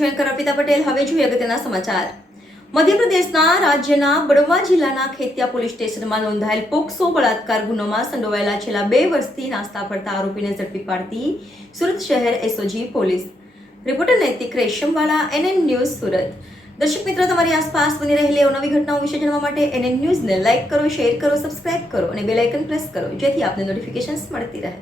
છું એન્કર અર્પિતા પટેલ। હવે જોઈએ અગત્યના સમાચાર। મધ્યપ્રદેશના રાજ્યના બड़वा જિલ્લાના ખેતિયા પોલીસ સ્ટેશનમાં નોંધાયેલ પોક્સો બળાત્કાર ગુનામાં સંડોવાયેલા છેલ્લા 2 વર્ષથી નાસ્તા ફરતા આરોપીને ઝડપી પાડતી સુરત શહેર એસઓજી પોલીસ। રિપોર્ટર નૈતિક રેશમવાલા, NN ન્યૂઝ, સુરત। દર્શક મિત્રો, તમારી આસપાસ બની રહેલી નવી ઘટનાઓ વિશે જાણવા માટે NN ન્યૂઝને લાઇક કરો, શેર કરો, સબસ્ક્રાઇબ કરો અને બેલ આઇકન પ્રેસ કરો, જેથી આપને નોટિફિકેશન્સ મળતી રહે।